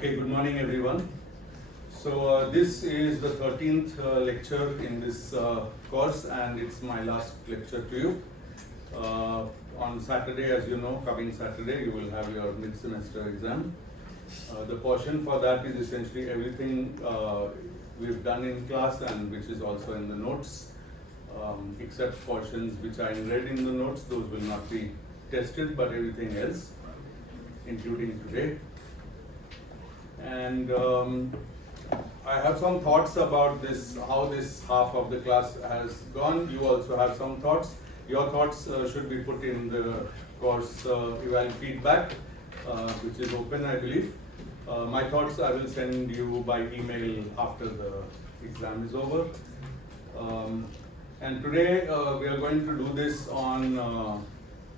Okay, good morning everyone. So this is the 13th lecture in this course, and it's my last lecture to you. On Saturday, as you know, coming Saturday, you will have your mid-semester exam. The portion for that is essentially everything we've done in class and which is also in the notes, except portions which are read in the notes. Those will not be tested, but everything else, including today. And I have some thoughts about this, how this half of the class has gone. You also have some thoughts. Your thoughts should be put in the course eval feedback, which is open, I believe. My thoughts I will send you by email after the exam is over. And today we are going to do this on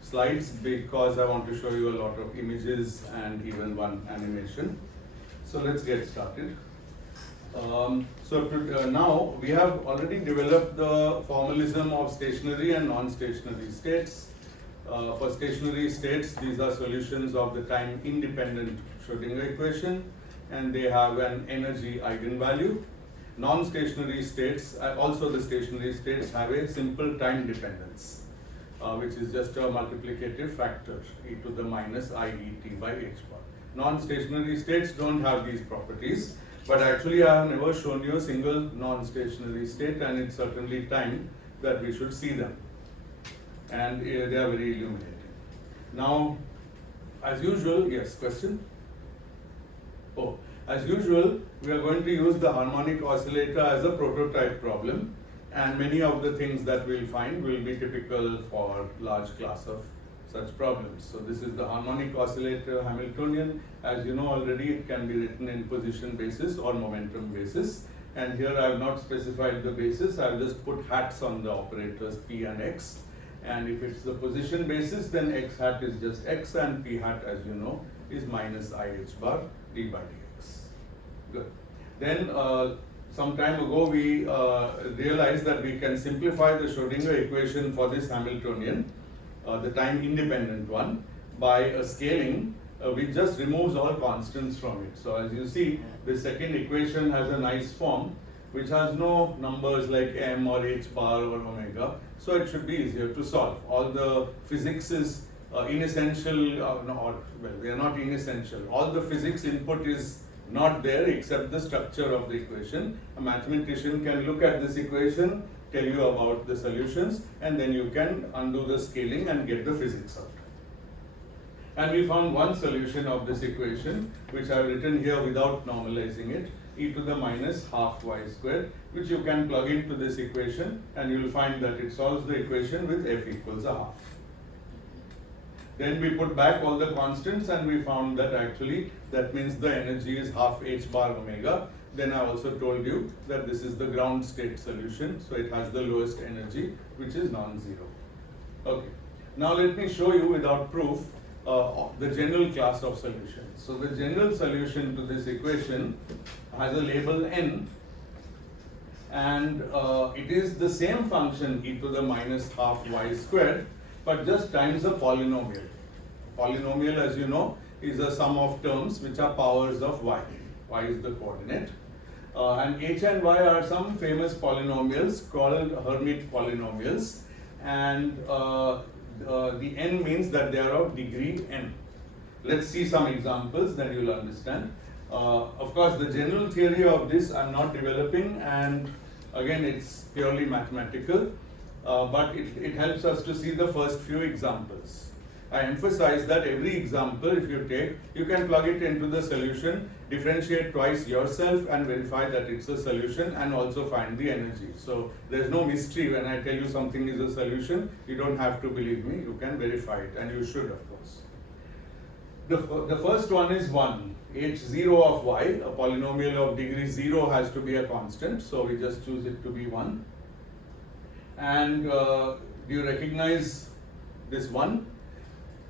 slides because I want to show you a lot of images and even one animation. So let's get started. Now we have already developed the formalism of stationary and non-stationary states. For stationary states, these are solutions of the time-independent Schrödinger equation, and they have an energy eigenvalue. Non-stationary states, also the stationary states, have a simple time dependence, which is just a multiplicative factor, e to the minus I e t by h bar. Non-stationary states don't have these properties, but actually I have never shown you a single non-stationary state, and it's certainly time that we should see them. And they are very illuminating. Now, as usual, yes, question? Oh, as usual, we are going to use the harmonic oscillator as a prototype problem, and many of the things that we'll find will be typical for large class of such problems. So this is the harmonic oscillator Hamiltonian. As you know already, it can be written in position basis or momentum basis. And here I have not specified the basis. I have just put hats on the operators p and x. And if it's the position basis, then x hat is just x, and p hat, as you know, is minus I h bar d by dx. Good. Then some time ago we realized that we can simplify the Schrodinger equation for this Hamiltonian, the time-independent one, by a scaling which just removes all constants from it. So as you see, the second equation has a nice form which has no numbers like m or h bar or omega, so it should be easier to solve. All the physics is inessential, well, they are not inessential. All the physics input is not there except the structure of the equation. A mathematician can look at this equation, tell you about the solutions, and then you can undo the scaling and get the physics out. And we found one solution of this equation, which I have written here without normalizing it, e to the minus half y squared, which you can plug into this equation, and you will find that it solves the equation with f equals a half. Then we put back all the constants, and we found that actually that means the energy is half h bar omega. Then I also told you that this is the ground state solution, so it has the lowest energy, which is non-zero. Okay, now let me show you without proof the general class of solutions. So the general solution to this equation has a label n, and it is the same function e to the minus half y squared, but just times a polynomial. Polynomial, as you know, is a sum of terms which are powers of y. Y is the coordinate. And h and y are some famous polynomials called Hermite polynomials, and the n means that they are of degree n. Let's see some examples, then you will understand. Of course, the general theory of this I am not developing, and again it's purely mathematical, but it helps us to see the first few examples. I emphasize that every example, if you take, you can plug it into the solution, differentiate twice yourself and verify that it's a solution, and also find the energy. So there's no mystery when I tell you something is a solution. You don't have to believe me, you can verify it, and you should, of course. The first one is 1. h0 of y, a polynomial of degree 0 has to be a constant, so we just choose it to be 1. And do you recognize this 1?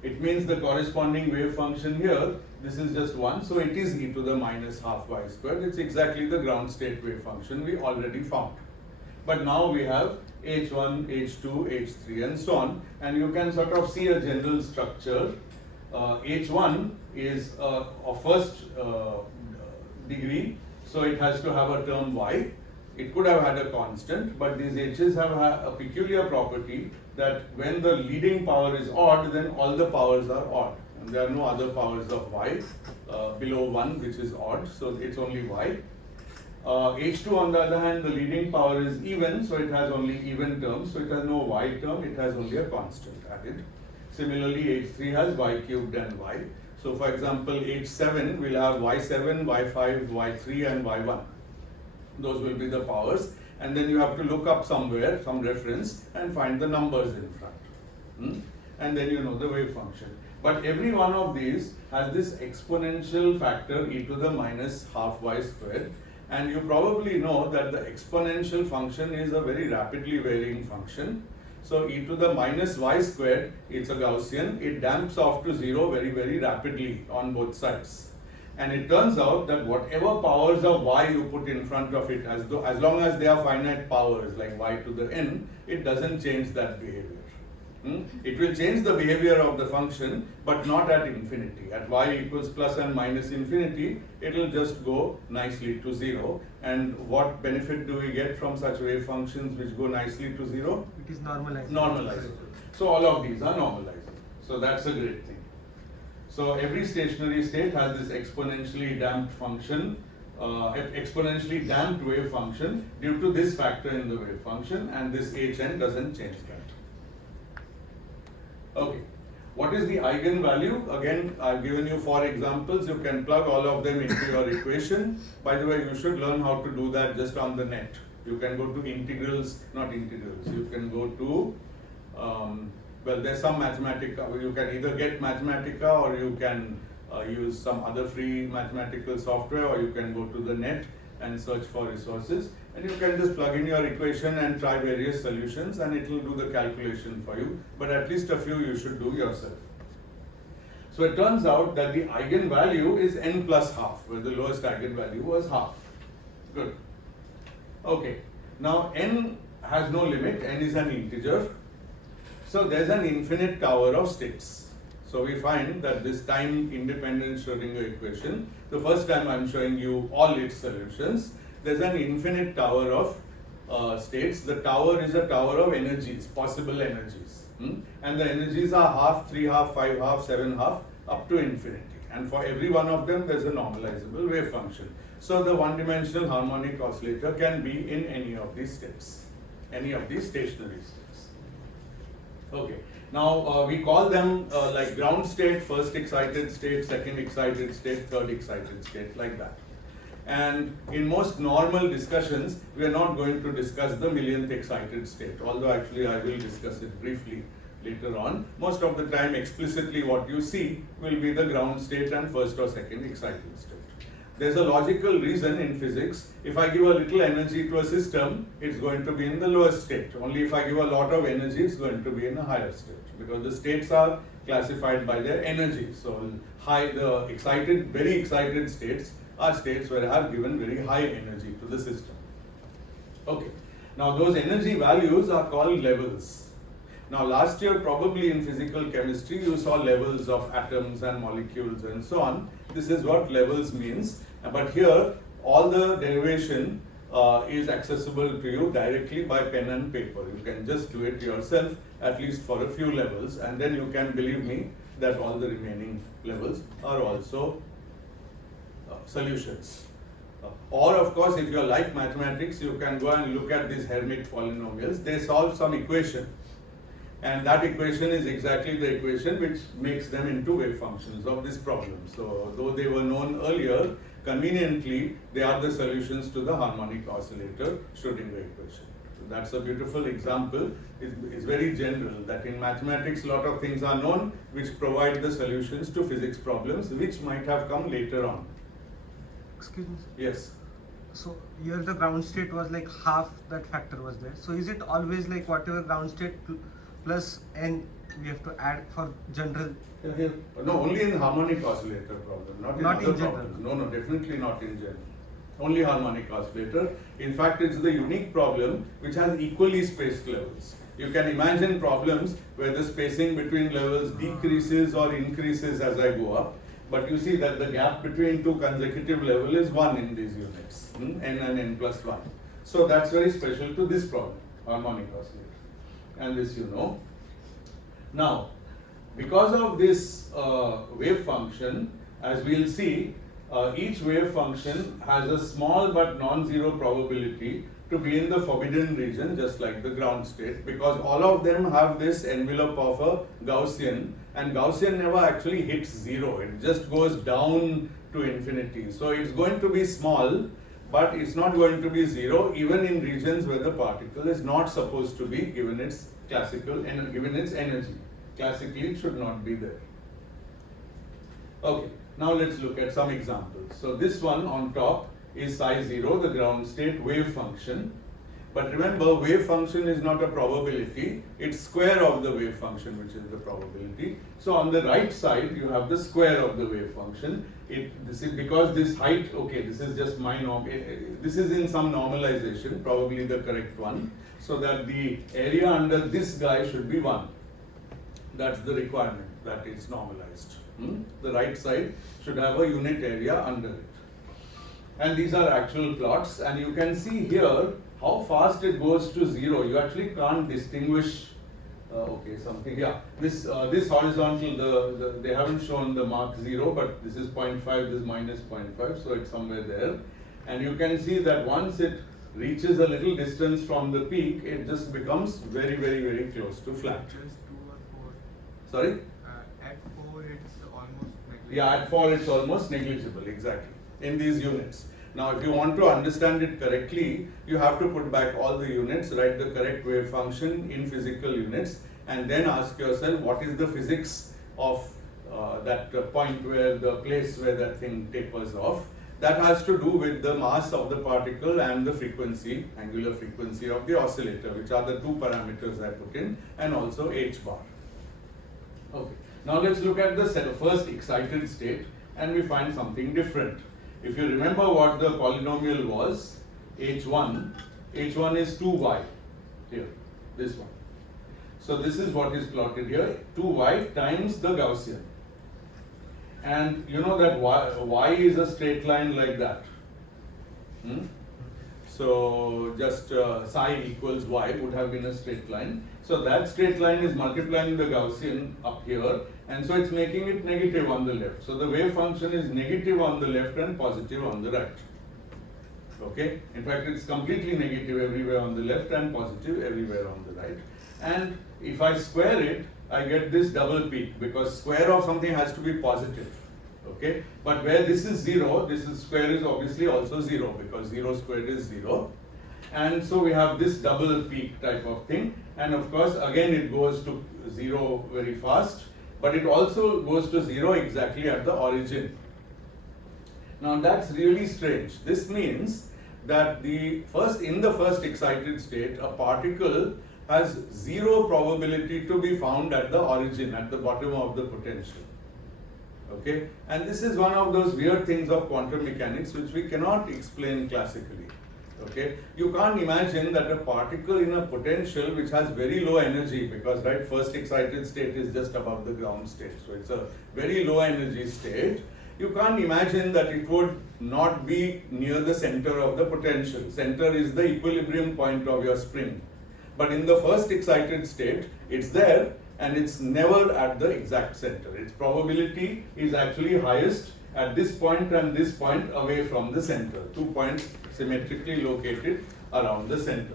It means the corresponding wave function here, this is just 1, so it is e to the minus half y squared. It's exactly the ground state wave function we already found. But now we have h1, h2, h3 and so on, and you can sort of see a general structure. H1 is a first degree, so it has to have a term y. It could have had a constant, but these h's have a peculiar property that when the leading power is odd, then all the powers are odd. And there are no other powers of y below 1 which is odd, so it's only y. H2 on the other hand, the leading power is even, so it has only even terms, so it has no y term, it has only a constant added. Similarly, H3 has y cubed and y. So for example, H7 will have y7, y5, y3 and y1. Those will be the powers, and then you have to look up somewhere, some reference, and find the numbers in front. And then you know the wave function. But every one of these has this exponential factor e to the minus half y squared. And you probably know that the exponential function is a very rapidly varying function. So e to the minus y squared, it's a Gaussian, it damps off to 0 very, very rapidly on both sides. And it turns out that whatever powers of y you put in front of it, as long as they are finite powers like y to the n, it doesn't change that behavior. It will change the behavior of the function, but not at infinity. At y equals plus and minus infinity, it will just go nicely to 0. And what benefit do we get from such wave functions which go nicely to 0? It is normalized. Normalizable. So all of these are normalizable. So that's a great thing. So every stationary state has this exponentially damped function, exponentially damped wave function due to this factor in the wave function, and this hn doesn't change that. Okay, what is the eigenvalue? Again, I've given you 4 examples. You can plug all of them into your equation. By the way, you should learn how to do that just on the net. You can go to integrals, not integrals. You can go to, well, there's some Mathematica. You can either get Mathematica or you can use some other free mathematical software, or you can go to the net and search for resources. And you can just plug in your equation and try various solutions, and it will do the calculation for you. But at least a few you should do yourself. So it turns out that the eigenvalue is n plus half, where the lowest eigenvalue was half. Good. Okay. Now n has no limit, n is an integer. So there's an infinite tower of states. So we find that this time independent Schrodinger equation, the first time I'm showing you all its solutions, there's an infinite tower of states. The tower is a tower of energies, possible energies. And the energies are half, 3 half, 5 half, 7 half, up to infinity. And for every one of them, there's a normalizable wave function. So the one-dimensional harmonic oscillator can be in any of these states, any of these stationary states. Okay. Now we call them like ground state, first excited state, second excited state, third excited state, like that. And in most normal discussions, we are not going to discuss the millionth excited state, although actually I will discuss it briefly later on. Most of the time, explicitly what you see will be the ground state and first or second excited state. There's a logical reason in physics. If I give a little energy to a system, it's going to be in the lowest state. Only if I give a lot of energy, it's going to be in a higher state, because the states are classified by their energy. So the excited, very excited states are states where I have given very high energy to the system. Okay. Now those energy values are called levels. Now last year, probably in physical chemistry, you saw levels of atoms and molecules and so on. This is what levels means. But here, all the derivation is accessible to you directly by pen and paper. You can just do it yourself, at least for a few levels, and then you can believe me that all the remaining levels are also solutions. Or of course, if you like mathematics, you can go and look at these Hermite polynomials. They solve some equation, and that equation is exactly the equation which makes them into wave functions of this problem. So though they were known earlier, conveniently they are the solutions to the harmonic oscillator Schrodinger equation. So that's a beautiful example. It's very general that in mathematics a lot of things are known which provide the solutions to physics problems which might have come later on. Excuse me. Yes. So here the ground state was like half that factor was there. So is it always like whatever ground state plus n we have to add for general? No, only in harmonic oscillator problem, not in other problems. No, definitely not in general. Only harmonic oscillator. In fact, it's the unique problem which has equally spaced levels. You can imagine problems where the spacing between levels decreases or increases as I go up. but you see that the gap between two consecutive level is 1 in these units, n and n plus 1. So that's very special to this problem, harmonic oscillator, and this you know. Now, because of this wave function, as we'll see, each wave function has a small but non-zero probability to be in the forbidden region, just like the ground state, because all of them have this envelope of a Gaussian, and Gaussian never actually hits 0, it just goes down to infinity. So it's going to be small, but it's not going to be 0 even in regions where the particle is not supposed to be given its classical and given its energy. Classically it should not be there. Okay, now let's look at some examples. So this one on top is psi 0, the ground state wave function. But remember, wave function is not a probability, it's square of the wave function which is the probability. So on the right side you have the square of the wave function. This is because this height, okay, this is just my norm, this is in some normalization, probably the correct one, so that the area under this guy should be 1. That's the requirement, that it's normalized. The right side should have a unit area under it. And these are actual plots, and you can see here how fast it goes to 0. You actually can't distinguish, okay, something, yeah. This horizontal, they haven't shown the mark 0, but this is 0.5, this is minus 0.5, so it's somewhere there. And you can see that once it reaches a little distance from the peak, it just becomes very, very, very close to flat. Just 2 or 4. Sorry? At 4 it's almost negligible. Yeah, at 4 it's almost negligible, exactly, in these units. Now, if you want to understand it correctly, you have to put back all the units, write the correct wave function in physical units, and then ask yourself what is the physics of that point where the place where that thing tapers off. That has to do with the mass of the particle and the frequency, angular frequency of the oscillator, which are the two parameters I put in, and also h bar. Okay. Now let's look at the first excited state, and we find something different. If you remember what the polynomial was, h1 is 2y, here, this one. So this is what is plotted here, 2y times the Gaussian. And you know that y is a straight line like that. So just psi equals y would have been a straight line. So that straight line is multiplying the Gaussian up here, and so it's making it negative on the left. So the wave function is negative on the left and positive on the right. Okay? In fact, it's completely negative everywhere on the left and positive everywhere on the right. And if I square it, I get this double peak, because square of something has to be positive. Okay? But where this is 0, this is square is obviously also 0, because 0 squared is 0. And so we have this double peak type of thing, and of course again it goes to 0 very fast, but it also goes to 0 exactly at the origin. Now that's really strange. This means that in the first excited state, a particle has 0 probability to be found at the origin, at the bottom of the potential. Okay, and this is one of those weird things of quantum mechanics which we cannot explain classically. Okay, you can't imagine that a particle in a potential which has very low energy, because right, first excited state is just above the ground state, so it's a very low energy state. You can't imagine that it would not be near the center of the potential. Center is the equilibrium point of your spring. But in the first excited state, it's there, and it's never at the exact center. Its probability is actually highest at this point and this point away from the center. 2 points symmetrically located around the center.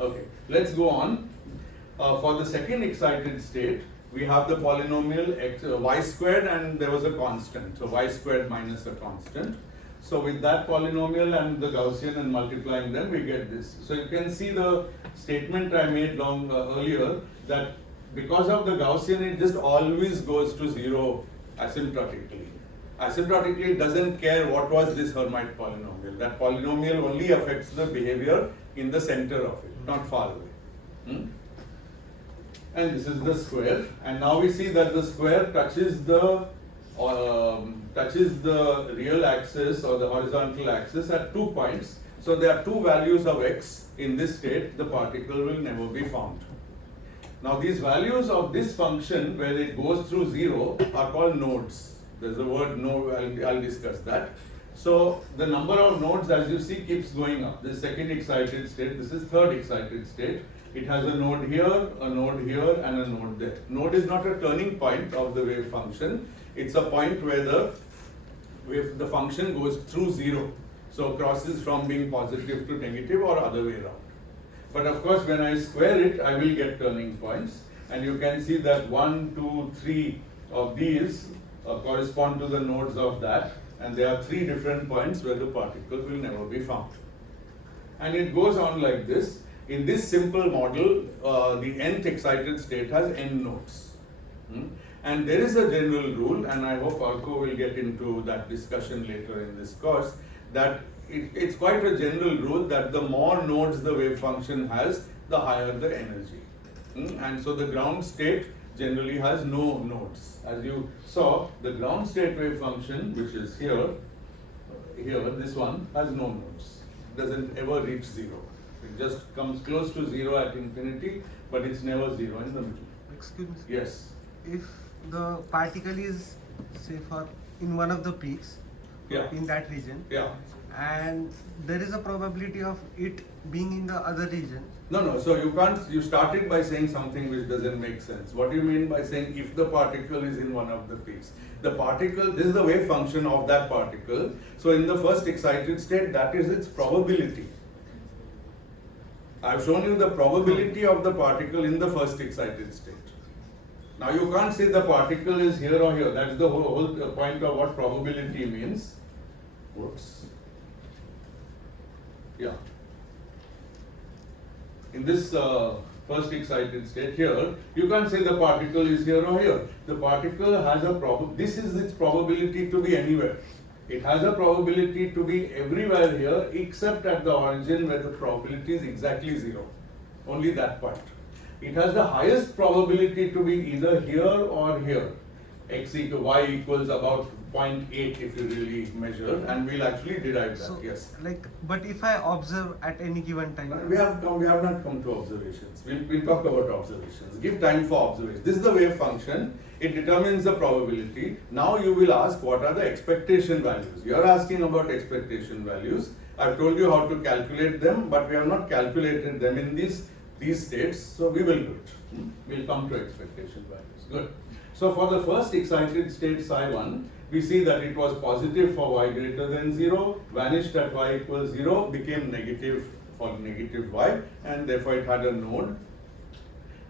Okay, let's go on. For the second excited state, we have the polynomial y squared, and there was a constant. So y squared minus a constant. So with that polynomial and the Gaussian and multiplying them, we get this. So you can see the statement I made earlier, that because of the Gaussian, it just always goes to 0 asymptotically. Asymptotically, it doesn't care what was this Hermite polynomial. That polynomial only affects the behavior in the center of it, not far away. And this is the square. And now we see that the square touches the real axis or the horizontal axis at 2 points. So there are 2 values of x in this state. The particle will never be found. Now these values of this function where it goes through 0 are called nodes. There's a word node, I'll discuss that. So the number of nodes, as you see, keeps going up. This second excited state, this is third excited state. It has a node here, and a node there. Node is not a turning point of the wave function. It's a point where the function goes through 0. So crosses from being positive to negative or other way around. But of course, when I square it, I will get turning points. And you can see that 1, 2, 3 of these correspond to the nodes of that. And there are 3 different points where the particle will never be found. And it goes on like this. In this simple model, the nth excited state has n nodes. And there is a general rule, and I hope Arko will get into that discussion later in this course, that it's quite a general rule that the more nodes the wave function has, the higher the energy. And so the ground state generally has no nodes. As you saw, the ground state wave function, which is here, this one has no nodes. It doesn't ever reach 0. It just comes close to 0 at infinity, but it's never 0 in the middle. Excuse me. Yes. If the particle is, say, in one of the peaks, Yeah. in that region, Yeah. and there is a probability of it being in the other region. No. So you started by saying something which doesn't make sense. What do you mean by saying if the particle is in one of the peaks? The particle, this is the wave function of that particle. So in the first excited state, that is its probability. I've shown you the probability of the particle in the first excited state. Now you can't say the particle is here or here. That's the whole point of what probability means. Whoops. Yeah. In this first excited state here, you can't say the particle is here or here. The particle has a this is its probability to be anywhere. It has a probability to be everywhere here except at the origin where the probability is exactly 0. Only that point. It has the highest probability to be either here or here. Y equals about 0.8 if you really measure, and we'll actually derive that. So, yes. but if I observe at any given time, We have not come to observations. We'll talk about observations. Give time for observation. This is the wave function. It determines the probability. Now you will ask what are the expectation values. You are asking about expectation values. I've told you how to calculate them, but we have not calculated them in these states. So we will do it. We'll come to expectation values. Good. So for the first excited state psi1, we see that it was positive for y greater than 0, vanished at y equals 0, became negative for negative y, and therefore it had a node.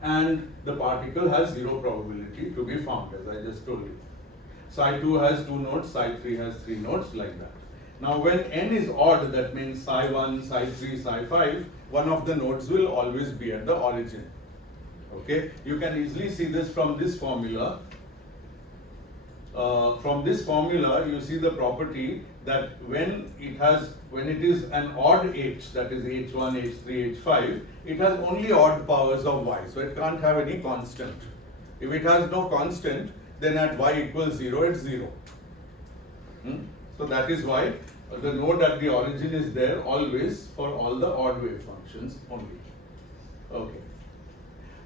And the particle has 0 probability to be found, as I just told you. Psi2 has 2 nodes, psi3 has 3 nodes, like that. Now when n is odd, that means psi1, psi3, psi5, one of the nodes will always be at the origin. Okay, you can easily see this from this formula. From this formula, you see the property that when it is an odd h, that is h1, h3, h5, it has only odd powers of y, so it can't have any constant. If it has no constant, then at y equals 0, it's 0. So that is why the node at the origin is there always for all the odd wave functions only. Okay.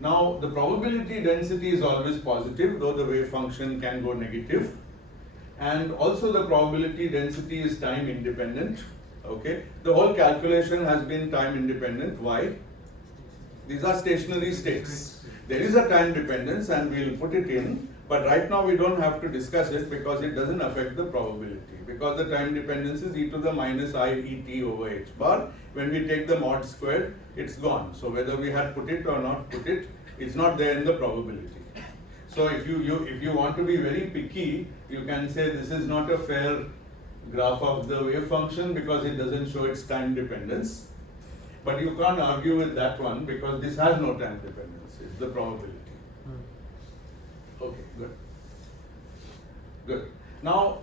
Now the probability density is always positive, though the wave function can go negative. And also the probability density is time independent. Okay. The whole calculation has been time independent. Why? These are stationary states. There is a time dependence and we'll put it in, but right now we don't have to discuss it because it doesn't affect the probability. Because the time dependence is e to the minus I et over h bar. When we take the mod squared, it's gone. So whether we had put it or not put it, it's not there in the probability. So if you want to be very picky, you can say this is not a fair graph of the wave function because it doesn't show its time dependence. But you can't argue with that one because this has no time dependence. It's the probability. Okay, good. Good. Now,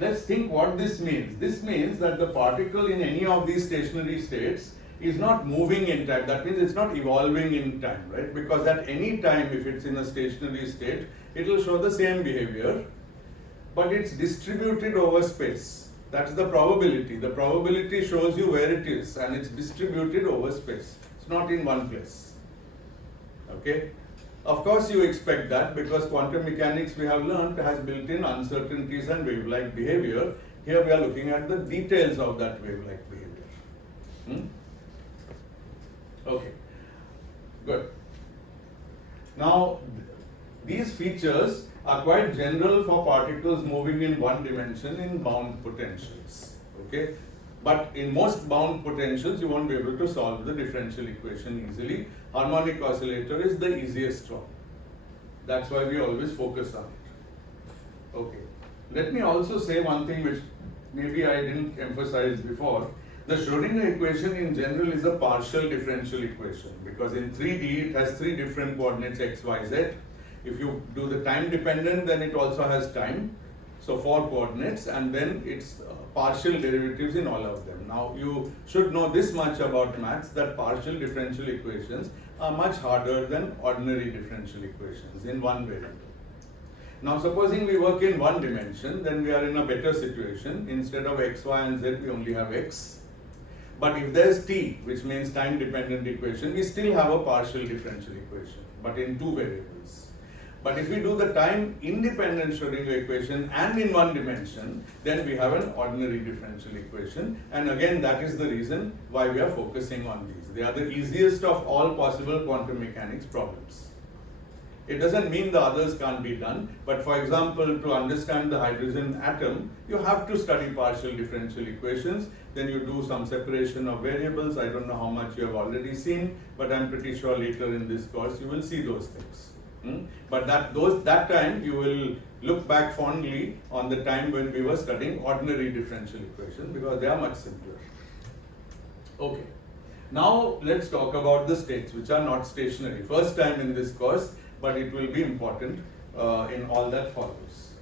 let's think what this means. This means that the particle in any of these stationary states is not moving in time. That means it's not evolving in time, right? Because at any time, if it's in a stationary state, it will show the same behavior, but it's distributed over space. That's the probability. The probability shows you where it is, and it's distributed over space. It's not in one place. Okay? Of course you expect that, because quantum mechanics we have learned has built-in uncertainties and wave-like behavior. Here we are looking at the details of that wave-like behavior. Okay, good. Now, these features are quite general for particles moving in one dimension in bound potentials. Okay, but in most bound potentials, you won't be able to solve the differential equation easily. Harmonic oscillator is the easiest one. That's why we always focus on it. Okay, let me also say one thing which maybe I didn't emphasize before. The Schrödinger equation in general is a partial differential equation, because in 3D it has three different coordinates x, y, z. If you do the time dependent, then it also has time. So 4 coordinates, and then it's partial derivatives in all of them. Now you should know this much about maths, that partial differential equations are much harder than ordinary differential equations in one variable. Now supposing we work in one dimension, then we are in a better situation. Instead of x, y and z, we only have x. But if there's t, which means time dependent equation, we still have a partial differential equation, but in 2 variables. But if we do the time independent Schrodinger equation and in one dimension, then we have an ordinary differential equation. And again, that is the reason why we are focusing on these. They are the easiest of all possible quantum mechanics problems. It doesn't mean the others can't be done, but for example, to understand the hydrogen atom, you have to study partial differential equations. Then you do some separation of variables. I don't know how much you have already seen, but I'm pretty sure later in this course you will see those things. But that time you will look back fondly on the time when we were studying ordinary differential equations, because they are much simpler. Okay, now let's talk about the states which are not stationary. First time in this course, but it will be important in all that follows.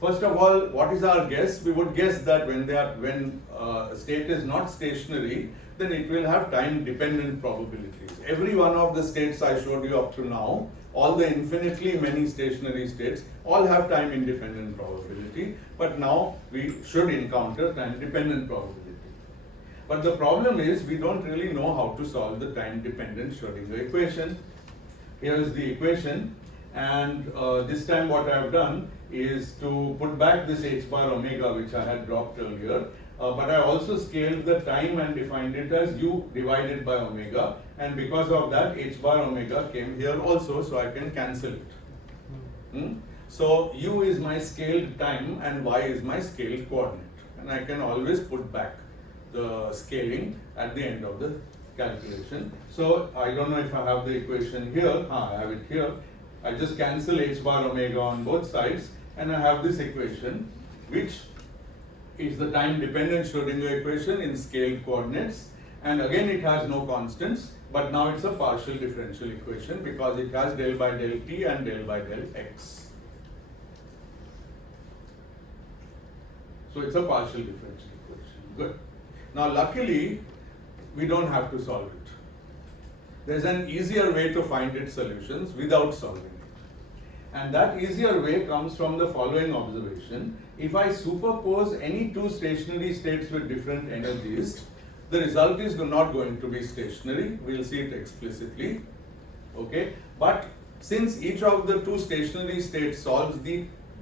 First of all, what is our guess? We would guess that when a state is not stationary, then it will have time dependent probabilities. Every one of the states I showed you up to now, all the infinitely many stationary states, all have time independent probability, but now we should encounter time dependent probability. But the problem is we don't really know how to solve the time dependent Schrödinger equation. Here is the equation, and this time what I have done is to put back this h bar omega which I had dropped earlier, but I also scaled the time and defined it as u divided by omega, and because of that h bar omega came here also, so I can cancel it. So u is my scaled time and y is my scaled coordinate, and I can always put back the scaling at the end of the calculation. So I don't know if I have the equation here. I have it here. I just cancel h bar omega on both sides, and I have this equation, which is the time dependent Schrödinger equation in scaled coordinates, and again it has no constants, but now it's a partial differential equation because it has del by del t and del by del x. So it's a partial differential equation. Good. Now luckily we don't have to solve it. There's an easier way to find its solutions without solving it. And that easier way comes from the following observation. If I superpose any two stationary states with different energies, the result is not going to be stationary. We'll see it explicitly. Okay? But since each of the two stationary states solves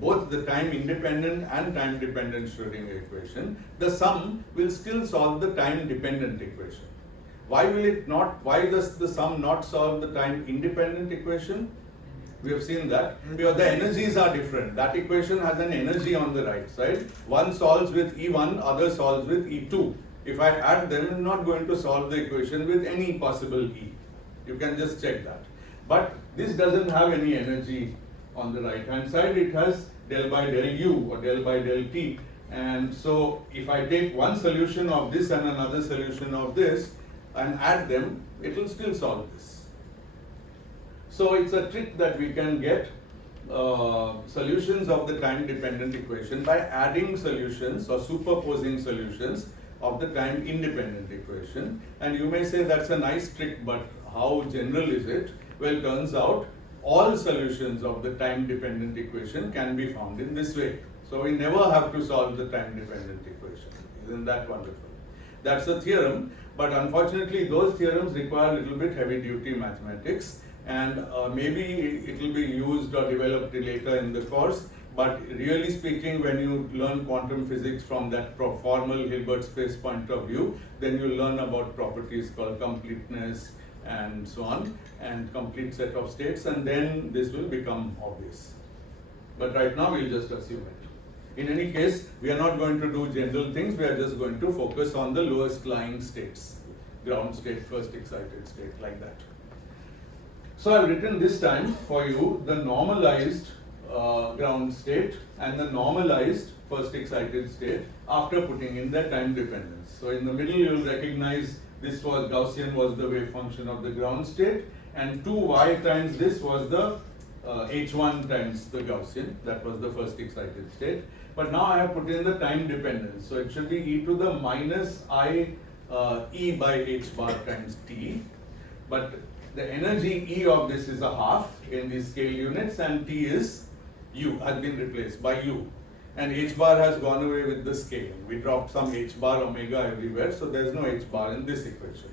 both the time independent and time dependent Schrödinger equation, the sum will still solve the time dependent equation. Why will it not? Why does the sum not solve the time independent equation? We have seen that because the energies are different. That equation has an energy on the right side. One solves with E1, other solves with E2. If I add them, I'm not going to solve the equation with any possible E. You can just check that. But this doesn't have any energy on the right hand side. It has del by del U or del by del T. And so if I take one solution of this and another solution of this and add them, it will still solve this. So it's a trick that we can get solutions of the time dependent equation by adding solutions or superposing solutions of the time independent equation. And you may say that's a nice trick, but how general is it? Well, turns out all solutions of the time dependent equation can be found in this way. So we never have to solve the time dependent equation. Isn't that wonderful? That's a theorem, but unfortunately those theorems require a little bit heavy duty mathematics, and maybe it will be used or developed later in the course. But really speaking, when you learn quantum physics from that formal Hilbert space point of view, then you learn about properties called completeness and so on, and complete set of states, and then this will become obvious. But right now we'll just assume it. In any case, we are not going to do general things, we are just going to focus on the lowest lying states, ground state, first excited state, like that. So I've written this time for you the normalized ground state and the normalized first excited state after putting in the time dependence. So in the middle you'll recognize this was Gaussian was the wave function of the ground state, and 2y times this was the h1 times the Gaussian, that was the first excited state. But now I have put in the time dependence, so it should be e to the minus I e by h bar times t, but the energy E of this is a half in these scale units, and T is U, has been replaced by U. And H bar has gone away with the scaling. We dropped some H bar omega everywhere, so there is no H bar in this equation.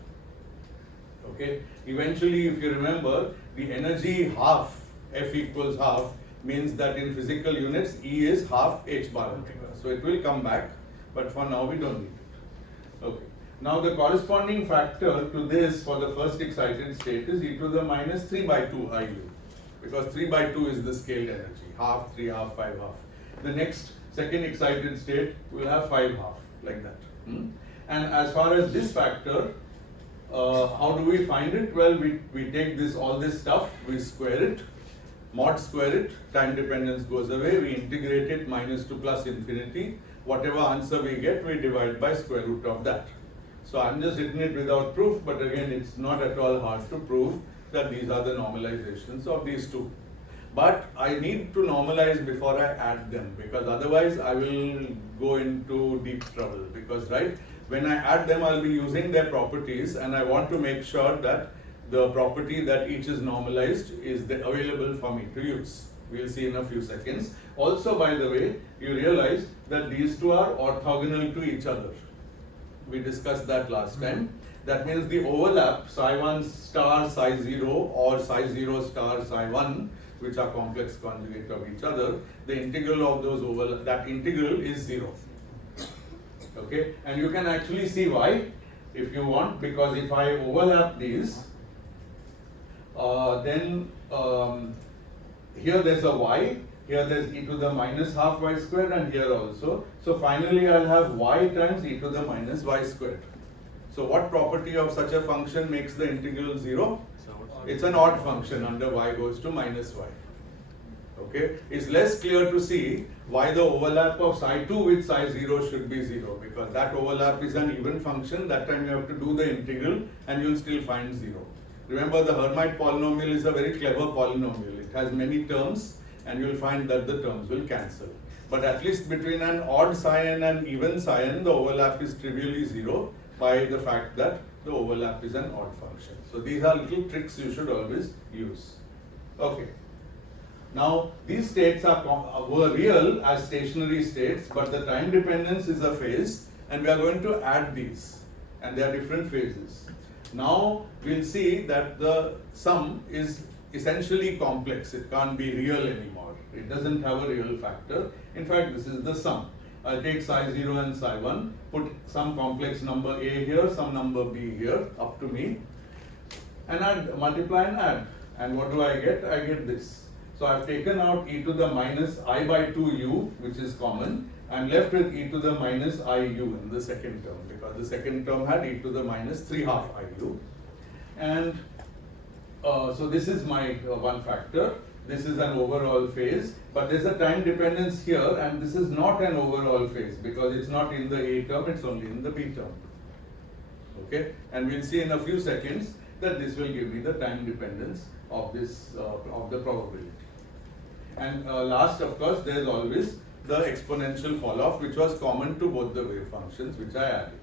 Okay. Eventually, if you remember, the energy half, F equals half, means that in physical units, E is half H bar omega. So it will come back, but for now we don't need it. Okay. Now the corresponding factor to this for the first excited state is e to the minus 3 by 2 IU, because 3 by 2 is the scaled energy, half, 3 half, 5 half. The next second excited state will have 5 half, like that. And as far as this factor, how do we find it? Well, we take this, all this stuff, we square it, mod square it, time dependence goes away, we integrate it minus to plus infinity. Whatever answer we get, we divide by square root of that. So I'm just written it without proof, but again, it's not at all hard to prove that these are the normalizations of these two. But I need to normalize before I add them, because otherwise I will go into deep trouble, because right, when I add them, I'll be using their properties, and I want to make sure that the property that each is normalized is available for me to use. We'll see in a few seconds. Also, by the way, you realize that these two are orthogonal to each other. We discussed that last time. That means the overlap psi1 star psi0 or psi0 star psi1, which are complex conjugate of each other, the integral of those overlap, that integral is 0. Okay, and you can actually see why if you want, because if I overlap these, then here there's a y, here there's e to the minus half y squared, and here also. So finally I'll have y times e to the minus y squared. So what property of such a function makes the integral 0? It's an odd function under y goes to minus y. Okay, it's less clear to see why the overlap of psi2 with psi0 should be 0, because that overlap is an even function. That time you have to do the integral and you'll still find 0. Remember, the Hermite polynomial is a very clever polynomial. It has many terms, and you'll find that the terms will cancel. But at least between an odd sign and even sign, the overlap is trivially 0 by the fact that the overlap is an odd function. So these are little tricks you should always use. Okay. Now these states were real as stationary states, but the time dependence is a phase, and we are going to add these, and they are different phases. Now we'll see that the sum is essentially complex. It can't be real anymore. It doesn't have a real factor. In fact, this is the sum. I'll take psi0 and psi1, put some complex number a here, some number b here, up to me, and add, multiply and add. And what do I get? I get this. So I've taken out e to the minus I by 2u, which is common. I'm left with e to the minus iu in the second term, because the second term had e to the minus 3 half iu. And so this is my one factor. This is an overall phase, but there's a time dependence here, and this is not an overall phase because it's not in the A term, it's only in the B term. Okay, and we'll see in a few seconds that this will give me the time dependence of this of the probability. And last, of course, there's always the exponential fall-off, which was common to both the wave functions, which I added.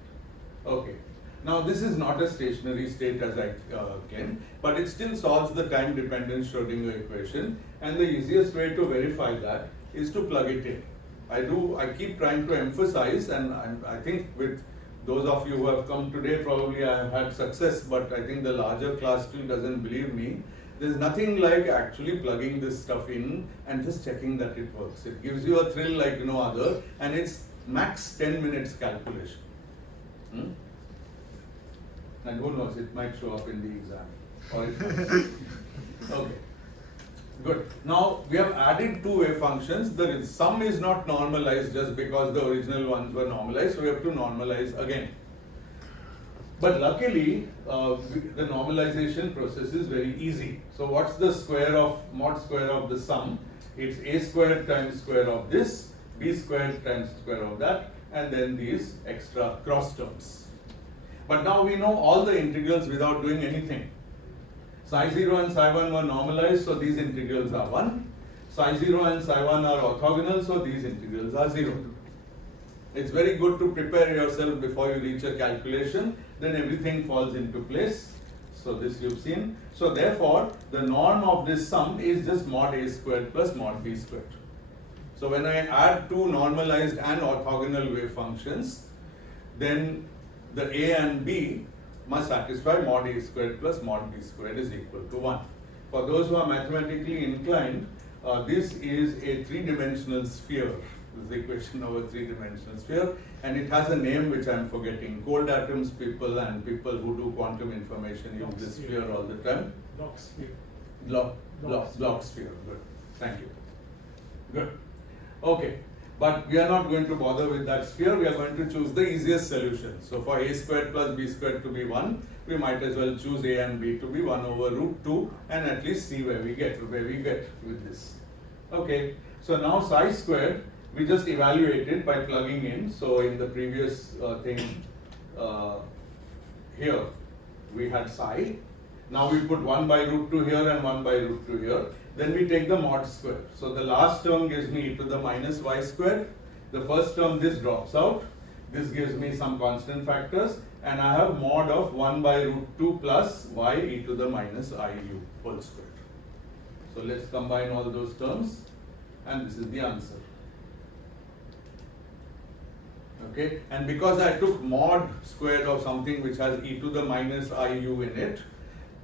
Okay. Now this is not a stationary state as I claim, but it still solves the time-dependent Schrodinger equation, and the easiest way to verify that is to plug it in. I keep trying to emphasize, and I think with those of you who have come today, probably I have had success, but I think the larger class still doesn't believe me. There's nothing like actually plugging this stuff in and just checking that it works. It gives you a thrill like no other, and it's max 10 minutes calculation. And who knows, it might show up in the exam. Or it might. Okay. Good. Now we have added two wave functions. The sum is not normalized just because the original ones were normalized, so we have to normalize again. But luckily, the normalization process is very easy. So what's the square of mod square of the sum? It's a squared times square of this, b squared times square of that, and then these extra cross terms. But now we know all the integrals without doing anything. Psi 0 and psi 1 were normalized, so these integrals are 1. Psi 0 and psi 1 are orthogonal, so these integrals are 0. It's very good to prepare yourself before you reach a calculation, then everything falls into place. So this you've seen. So therefore, the norm of this sum is just mod a squared plus mod b squared. So when I add two normalized and orthogonal wave functions, then the a and b must satisfy mod a squared plus mod b squared is equal to 1. For those who are mathematically inclined, this is a three-dimensional sphere. This is the equation of a three-dimensional sphere, and it has a name which I am forgetting. Cold atoms people and people who do quantum information use this sphere all the time. Block sphere. Block sphere. Good. Thank you. Good. Okay. But we are not going to bother with that sphere. We are going to choose the easiest solution. So for a squared plus b squared to be 1, we might as well choose a and b to be 1 over root 2 and at least see where we get with this. Okay. So now psi squared, we just evaluated by plugging in. So in the previous thing here, we had psi. Now we put 1 by root 2 here and 1 by root 2 here. Then we take the mod square. So the last term gives me e to the minus y squared. The first term, this drops out. This gives me some constant factors. And I have mod of 1 by root 2 plus y e to the minus iu whole squared. So let's combine all those terms. And this is the answer. Okay. And because I took mod squared of something which has e to the minus iu in it,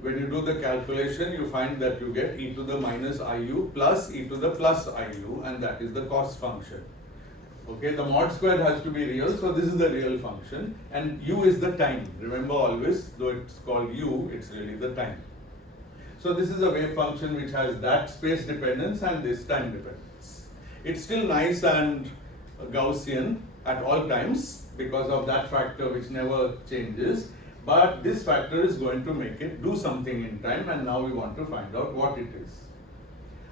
when you do the calculation, you find that you get e to the minus iu plus e to the plus iu, and that is the cost function. Okay, the mod squared has to be real, so this is the real function, and u is the time. Remember always, though it's called u, it's really the time. So this is a wave function which has that space dependence and this time dependence. It's still nice and Gaussian at all times because of that factor which never changes. But this factor is going to make it do something in time, and now we want to find out what it is.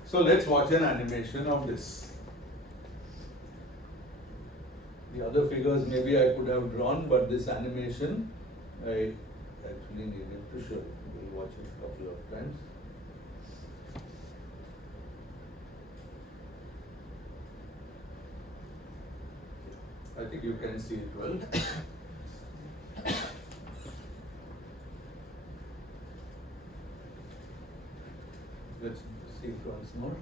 So let's watch an animation of this. The other figures maybe I could have drawn, but this animation I actually needed to show. We'll watch it a couple of times. I think you can see it well. Let's see it once more.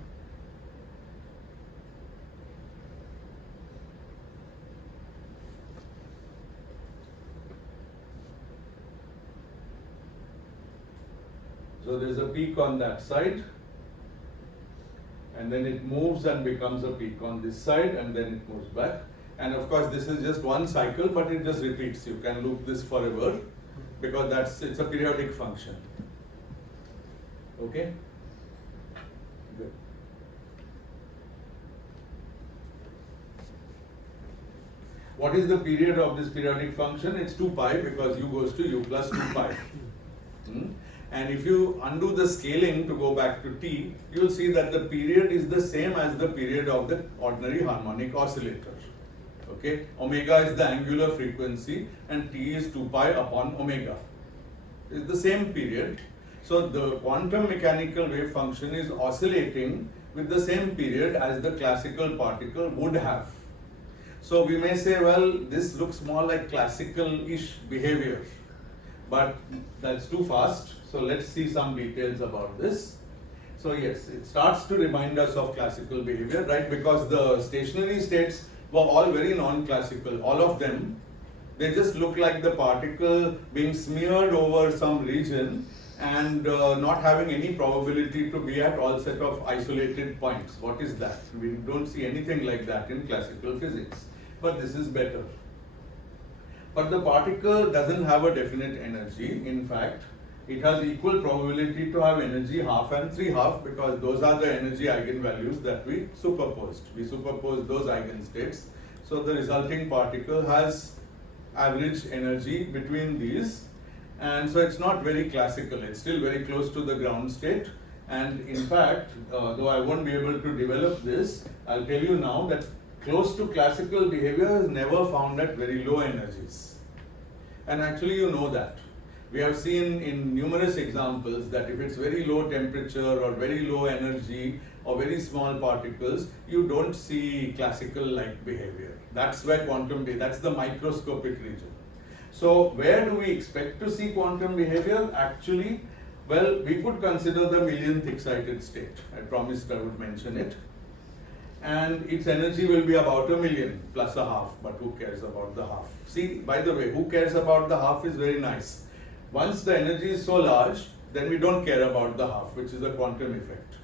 So there's a peak on that side, and then it moves and becomes a peak on this side, and then it moves back. And of course, this is just one cycle, but it just repeats. You can loop this forever because it's a periodic function. Okay? Good. What is the period of this periodic function? It's 2 pi because u goes to u plus 2 pi. And if you undo the scaling to go back to t, you will see that the period is the same as the period of the ordinary harmonic oscillator. Okay, omega is the angular frequency and t is 2 pi upon omega. It's the same period. So the quantum mechanical wave function is oscillating with the same period as the classical particle would have. So we may say, well, this looks more like classical-ish behavior, but that's too fast. So let's see some details about this. So yes, it starts to remind us of classical behavior, right? Because the stationary states were all very non-classical, all of them, They just look like the particle being smeared over some region and not having any probability to be at all set of isolated points. What is that? We don't see anything like that in classical physics. But this is better. But the particle doesn't have a definite energy. In fact, it has equal probability to have energy half and 3/2 because those are the energy eigenvalues that we superposed. We superposed those eigenstates. So the resulting particle has average energy between these, and so it's not very classical. It's still very close to the ground state. And in fact, though I won't be able to develop this, I'll tell you now that close to classical behavior is never found at very low energies. And actually you know that. We have seen in numerous examples that if it's very low temperature or very low energy or very small particles, you don't see classical like behavior. That's where that's the microscopic region. So where do we expect to see quantum behavior? Actually, well, we could consider the millionth excited state. I promised I would mention it. And its energy will be about 1,000,000 plus a half, but who cares about the half? See, by the way, who cares about the half is very nice. Once the energy is so large, then we don't care about the half, which is a quantum effect.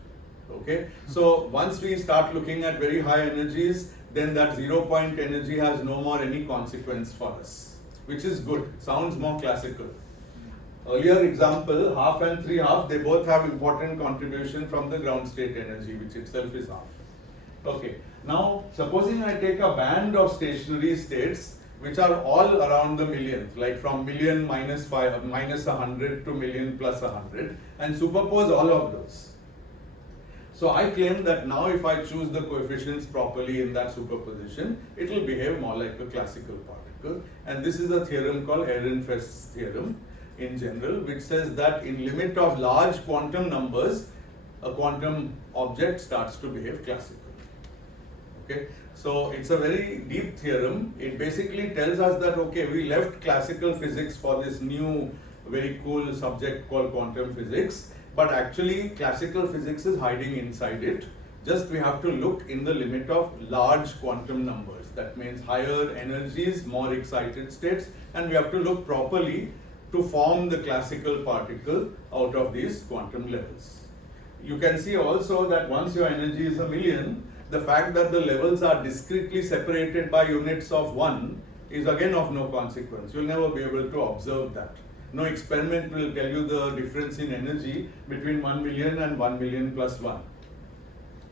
Okay? So once we start looking at very high energies, then that 0 point energy has no more any consequence for us, which is good. Sounds more classical. Earlier example, half and 3/2, they both have important contribution from the ground state energy, which itself is half. Okay, now supposing I take a band of stationary states which are all around the millionth, like from million minus 100 to million plus 100, and superpose all of those. So I claim that now if I choose the coefficients properly in that superposition, it will behave more like a classical particle. And this is a theorem called Ehrenfest's theorem in general, which says that in limit of large quantum numbers, a quantum object starts to behave classical. Okay, so it's a very deep theorem. It basically tells us that, okay, we left classical physics for this new very cool subject called quantum physics, but actually classical physics is hiding inside it. Just we have to look in the limit of large quantum numbers. That means higher energies, more excited states, and we have to look properly to form the classical particle out of these quantum levels. You can see also that once your energy is 1,000,000, the fact that the levels are discretely separated by units of 1 is again of no consequence. You'll never be able to observe that. No experiment will tell you the difference in energy between 1,000,000 and 1,000,000 plus 1.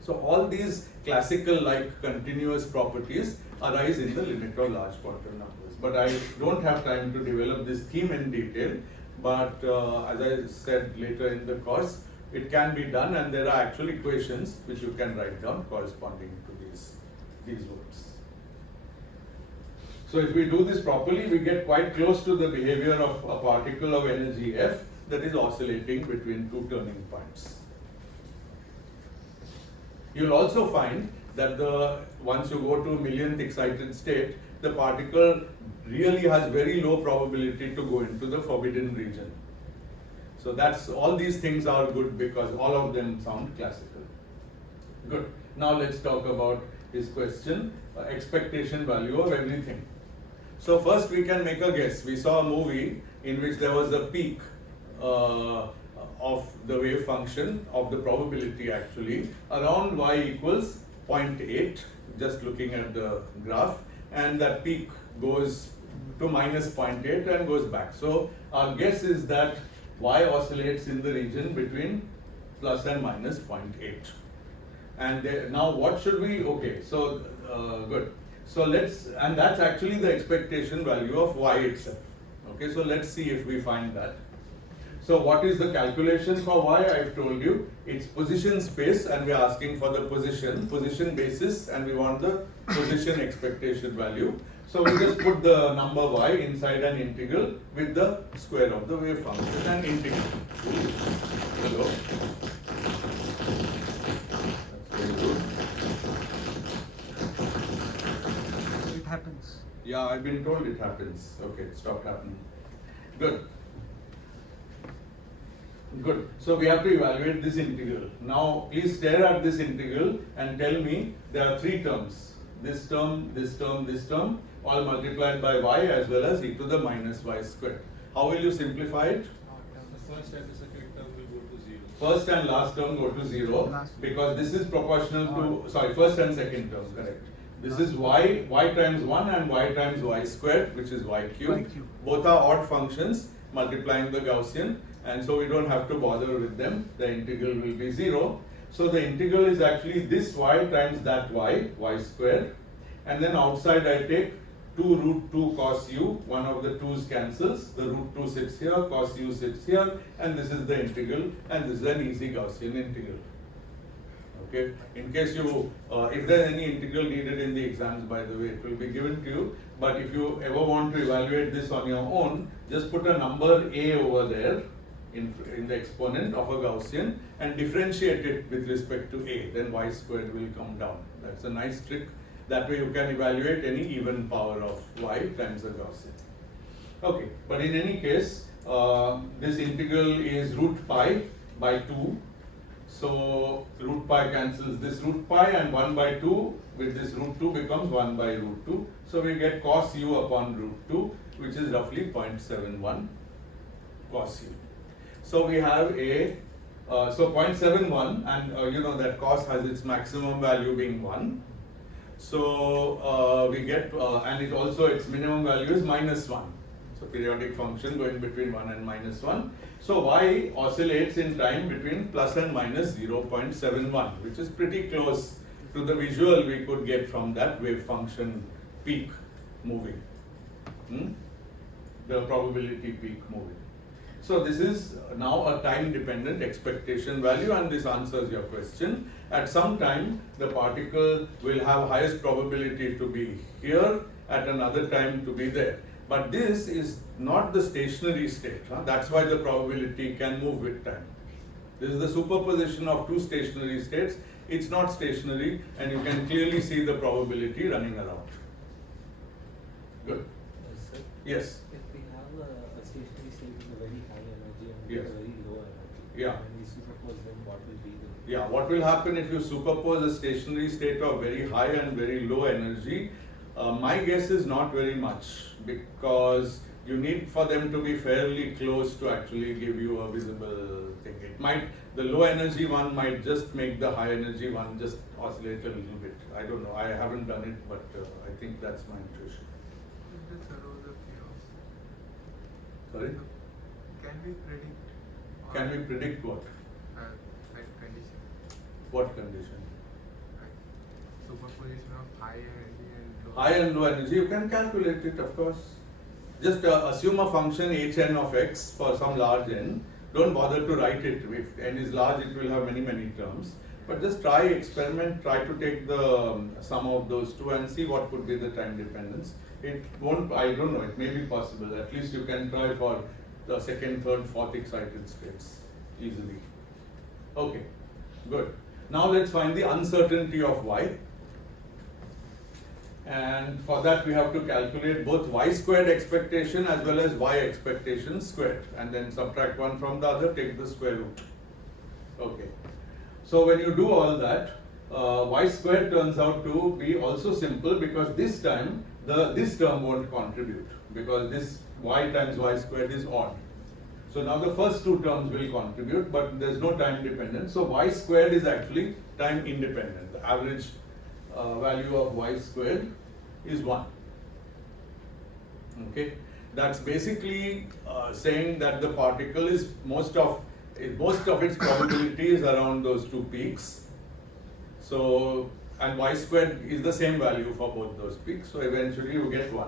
So all these classical like continuous properties arise in the limit of large quantum numbers. But I don't have time to develop this theme in detail, but as I said later in the course, it can be done, and there are actual equations which you can write down corresponding to these words. So if we do this properly, we get quite close to the behavior of a particle of energy F that is oscillating between two turning points. You'll also find that once you go to 1,000,000th excited state, the particle really has very low probability to go into the forbidden region. So all these things are good because all of them sound classical. Good. Now let's talk about his question, expectation value of everything. So first we can make a guess. We saw a movie in which there was a peak of the wave function of the probability actually around y equals 0.8, just looking at the graph, and that peak goes to minus 0.8 and goes back. So our guess is that y oscillates in the region between plus and minus 0.8. And now what should we, okay, so good. So and that's actually the expectation value of y itself. Okay, so let's see if we find that. So what is the calculation for y? I've told you, it's position space, and we're asking for the position basis, and we want the position expectation value. So we just put the number y inside an integral with the square of the wave function and integrate. Hello. That's very good. It happens. Yeah, I've been told it happens. Okay, it stopped happening. Good. Good. So we have to evaluate this integral. Now please stare at this integral and tell me there are three terms. This term, this term, this term. all multiplied by y as well as e to the minus y squared. How will you simplify it? The first and the second term will go to 0. First and last term go to 0 Last. because this is proportional to, sorry, first and second term, correct. This is y times 1 and y times y squared, which is y cubed. Y cubed. Both are odd functions multiplying the Gaussian, and so we don't have to bother with them. The integral will be 0. So the integral is actually this y times that y squared, and then outside I take 2 root 2 cos u, one of the 2's cancels, the root 2 sits here, cos u sits here, and this is the integral, and this is an easy Gaussian integral. Okay, in case you, if there is any integral needed in the exams, by the way, it will be given to you, but if you ever want to evaluate this on your own, just put a number a over there in the exponent of a Gaussian and differentiate it with respect to a, then y squared will come down. That's a nice trick. That way you can evaluate any even power of y times the Gaussian. Okay, but in any case, this integral is root pi by 2. So root pi cancels this root pi, and 1 by 2 with this root 2 becomes 1 by root 2. So we get cos u upon root 2, which is roughly 0.71 cos u. So we have a, so 0.71, and you know that cos has its maximum value being 1. So we get, and it also, its minimum value is minus 1. So periodic function going between 1 and minus 1. So y oscillates in time between plus and minus 0.71, which is pretty close to the visual we could get from that wave function peak moving. The probability peak moving. So this is now a time dependent expectation value, and this answers your question. At some time the particle will have highest probability to be here, at another time to be there. But this is not the stationary state. That's why the probability can move with time. This is the superposition of two stationary states. It's not stationary, and you can clearly see the probability running around. Good? Yes, sir. Yes. If we have a stationary state with a very high energy and Yes. with a very low energy, Yeah. and we suppose them, what will be the... Yeah, what will happen if you superpose a stationary state of very high and very low energy? My guess is not very much, because you need for them to be fairly close to actually give you a visible thing. It might, the low energy one might just make the high energy one just oscillate a little bit. I don't know, I haven't done it, but I think that's my intuition. This allows the chaos. Sorry? Can we predict? Can we predict what? Like condition, What condition? like superposition of high energy and low. High and low energy, you can calculate it, of course. Just assume a function hn of x for some large n. Don't bother to write it. If n is large, it will have many, many terms. But just try, experiment, try to take the sum of those two and see what could be the time dependence. It won't, I don't know, it may be possible. At least you can try for the second, third, fourth excited states easily. Okay, good. Now let's find the uncertainty of y. And for that we have to calculate both y squared expectation as well as y expectation squared, and then subtract one from the other, take the square root. Okay. So when you do all that, y squared turns out to be also simple, because this time this term won't contribute, because this y times y squared is odd. So now the first two terms will contribute, but there's no time dependence. So y squared is actually time independent. The average value of y squared is 1. Okay, that's basically saying that the particle is most of its probability is around those two peaks. So, and y squared is the same value for both those peaks. So eventually you get 1.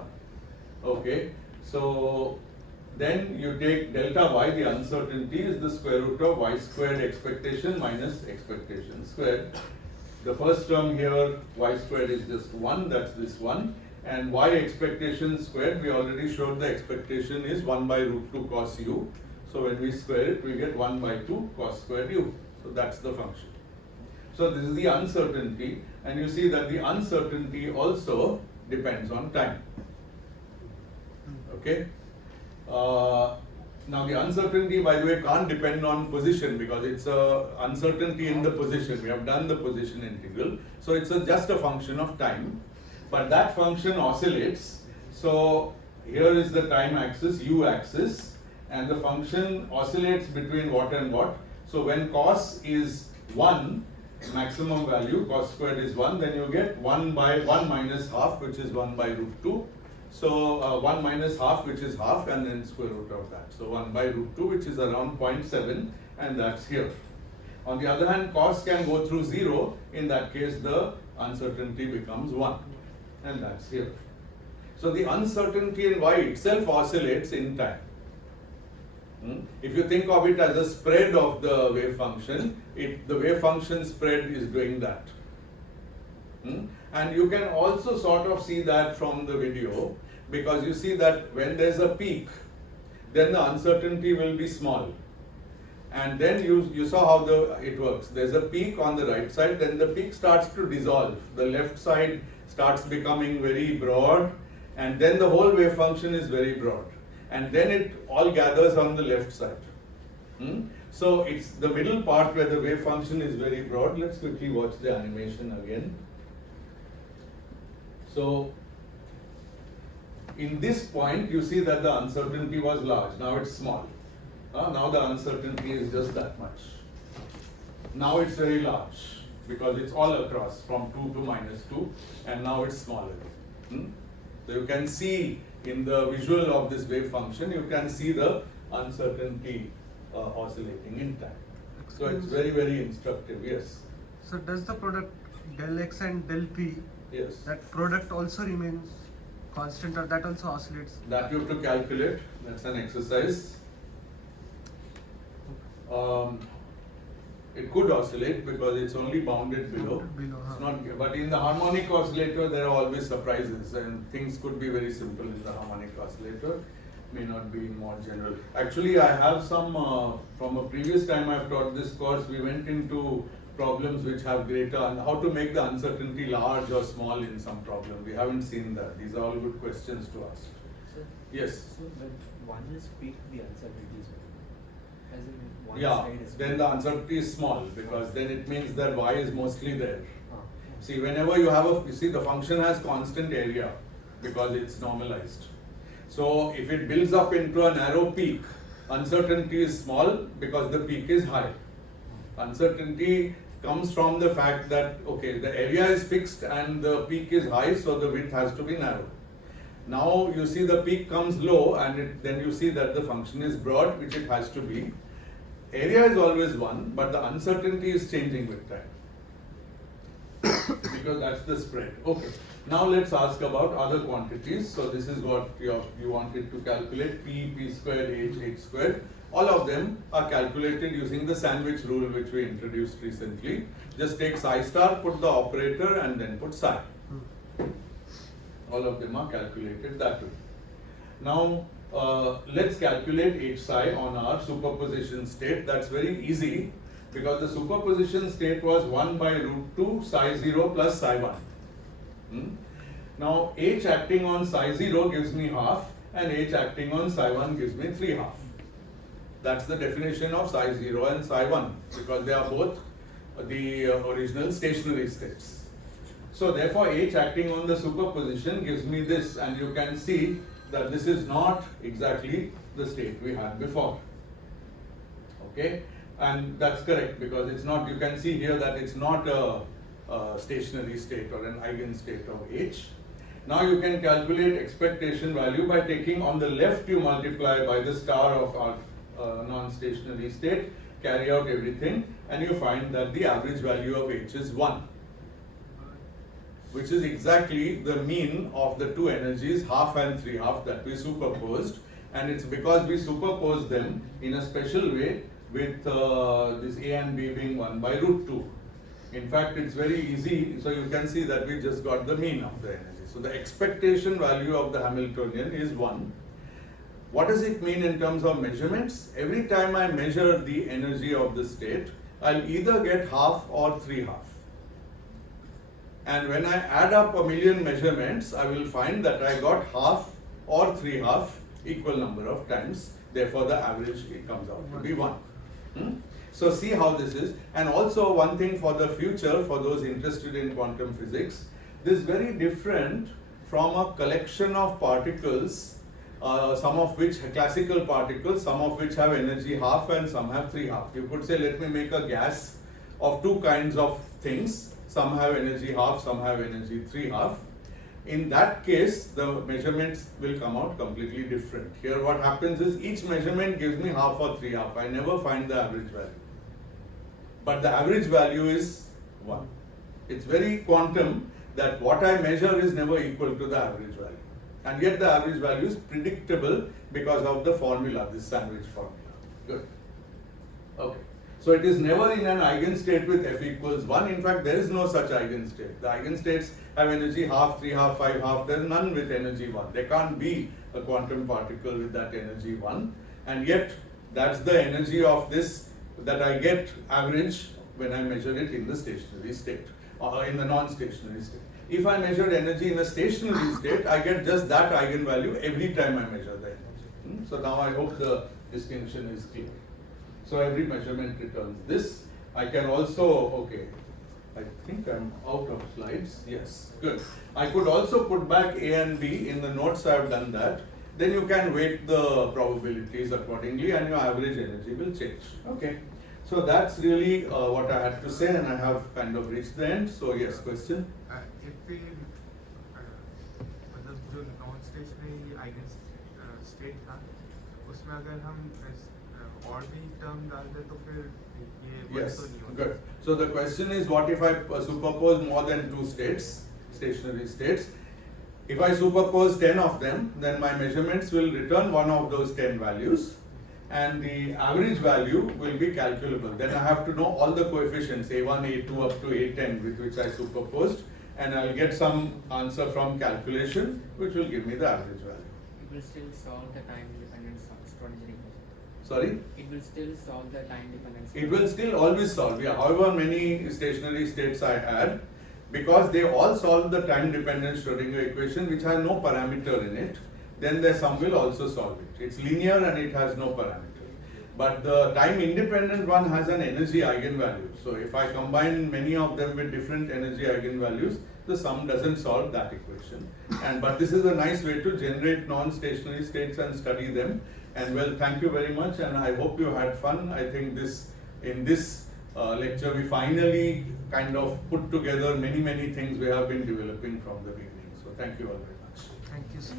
Okay, so then you take delta y, the uncertainty is the square root of y squared expectation minus expectation squared. The first term here, y squared is just 1, that's this one. And y expectation squared, we already showed the expectation is 1 by root 2 cos u. So when we square it, we get 1 by 2 cos squared u. So that's the function. So this is the uncertainty, and you see that the uncertainty also depends on time. Okay? Now the uncertainty, by the way, can't depend on position, because it's a uncertainty in the position. We have done the position integral. So it's just a function of time. But that function oscillates So here is the time axis, u axis, and the function oscillates between what and what. So when cos is 1, maximum value, cos squared is 1, then you get 1 by 1 minus half, which is 1 by root 2. So 1 minus half, which is half, and then square root of that. So 1 by root 2, which is around 0.7, and that's here. On the other hand, cos can go through 0. In that case, the uncertainty becomes 1, and that's here. So the uncertainty in y itself oscillates in time. If you think of it as a spread of the wave function, the wave function spread is doing that. And you can also sort of see that from the video, because you see that when there's a peak, then the uncertainty will be small. And then you saw how it works. There's a peak on the right side, then the peak starts to dissolve. The left side starts becoming very broad, and then the whole wave function is very broad. And then it all gathers on the left side. So it's the middle part where the wave function is very broad. Let's quickly watch the animation again. So in this point, you see that the uncertainty was large. Now it's small. Now the uncertainty is just that much. Now it's very large because it's all across from 2 to minus 2, and now it's smaller. So you can see in the visual of this wave function, you can see the uncertainty oscillating in time. So it's very, very instructive, yes. So does the product del x and del p, Yes. that product also remains constant, or that also oscillates? That you have to calculate, that's an exercise. It could oscillate because it's only bounded below. It's not, but in the harmonic oscillator, there are always surprises, and things could be very simple in the harmonic oscillator, may not be more general. Actually, I have some, from a previous time I've taught this course, we went into problems which have greater, and how to make the uncertainty large or small in some problem. We haven't seen that. These are all good questions to ask. Sir, Yes. so when one is peaked, the uncertainty is very low. As in one Yeah, side is then the uncertainty is small, because then it means that y is mostly there. Ah, See, whenever you have you see the function has constant area because it's normalized. So if it builds up into a narrow peak, uncertainty is small because the peak is high. Uncertainty comes from the fact that, okay, the area is fixed and the peak is high, so the width has to be narrow. Now you see the peak comes low, and then you see that the function is broad, which it has to be. Area is always 1, but the uncertainty is changing with time. Because that's the spread. Okay. Now let's ask about other quantities. So this is what you wanted to calculate: p squared, h squared. All of them are calculated using the sandwich rule, which we introduced recently. Just take psi star, put the operator, and then put psi. All of them are calculated that way. Now let's calculate h psi on our superposition state. That's very easy because the superposition state was 1 by root 2 psi 0 plus psi 1. Now h acting on psi 0 gives me half, and h acting on psi 1 gives me 3 half. That's the definition of psi 0 and psi 1, because they are both the original stationary states. So therefore h acting on the superposition gives me this, and you can see that this is not exactly the state we had before. Okay, and that's correct because it's not, you can see here that it's not a stationary state or an eigenstate of h. Now you can calculate expectation value by taking, on the left you multiply by the star of our non-stationary state, carry out everything, and you find that the average value of h is 1, which is exactly the mean of the two energies, half and 3 half, that we superposed. And it's because we superposed them in a special way with this a and b being 1 by root 2. In fact, it's very easy, so you can see that we just got the mean of the energy. So the expectation value of the Hamiltonian is 1. What does it mean in terms of measurements? Every time I measure the energy of the state, I'll either get half or 3 half. And when I add up a million measurements, I will find that I got half or 3 half equal number of times. Therefore, the average it comes out to be 1. So see how this is. And also one thing for the future, for those interested in quantum physics, this is very different from a collection of particles, some of which classical particles, some of which have energy half and some have 3 half. You could say, let me make a gas of 2 kinds of things. Some have energy half, some have energy 3 half. In that case, the measurements will come out completely different. Here what happens is each measurement gives me half or 3 half. I never find the average value. But the average value is 1. It's very quantum that what I measure is never equal to the average value. And yet the average value is predictable because of the formula, this sandwich formula. Good. Okay. So it is never in an eigenstate with f equals 1. In fact, there is no such eigenstate. The eigenstates have energy half, 3 half, 5 half. There is none with energy 1. There can't be a quantum particle with that energy 1. And yet, that's the energy of this that I get average when I measure it in the stationary state or in the non-stationary state. If I measure energy in a stationary state, I get just that eigenvalue every time I measure the energy. So now I hope the distinction is clear. So every measurement returns this. I can also, okay, I think I'm out of slides. Yes, good. I could also put back A and B. In the notes I have done that. Then you can weight the probabilities accordingly and your average energy will change. Okay. So that's really what I had to say, and I have kind of reached the end. So yes, question? If we मतलब जो non stationery eigen state था उसमें अगर हम और भी term डाल दें तो फिर ये Yes, तो नहीं होता. good. So the question is, what if I superpose more than 2 states, stationary states? If I superpose 10 of them, then my measurements will return one of those 10 values, and the average value will be calculable. Then I have to know all the coefficients, A1, A2 up to A10 with which I superposed, and I'll get some answer from calculation which will give me the average value. It will still solve the time-dependent Schrodinger equation. Sorry? It will still solve the time-dependent. It will still always solve, yeah, however many stationary states I add, because they all solve the time-dependent Schrodinger equation which has no parameter in it, then the sum will also solve it. It's linear and it has no parameter. But the time-independent one has an energy eigenvalue. So if I combine many of them with different energy eigenvalues, the sum doesn't solve that equation. But this is a nice way to generate non-stationary states and study them. And well, thank you very much, and I hope you had fun. I think in this lecture we finally kind of put together many things we have been developing from the beginning. So thank you all very much. Thank you, sir.